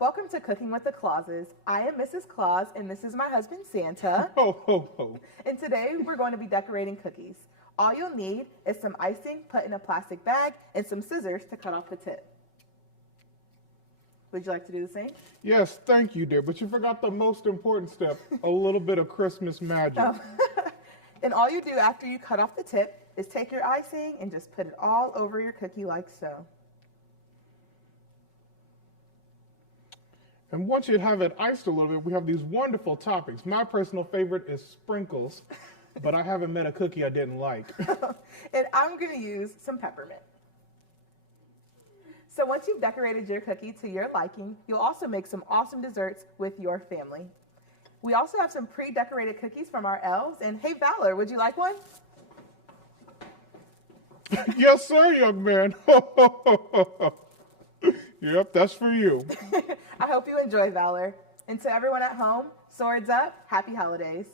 Welcome to Cooking with the Clauses. I am Mrs. Claus, and this is my husband, Santa. Ho, ho, ho. And today we're going to be decorating cookies. All you'll need is some icing put in a plastic bag and some scissors to cut off the tip. Would you like to do the same? Yes, thank you, dear. But you forgot the most important step, a little bit of Christmas magic. Oh. And all you do after you cut off the tip is take your icing and just put it all over your cookie like so. And once you have it iced a little bit, we have these wonderful toppings. My personal favorite is sprinkles, but I haven't met a cookie I didn't like. And I'm going to use some peppermint. So once you've decorated your cookie to your liking, you'll also make some awesome desserts with your family. We also have some pre-decorated cookies from our elves. And hey, Valor, would you like one? Yes, sir, young man. Yep, that's for you. I hope you enjoy, Valor. And to everyone at home, swords up, happy holidays.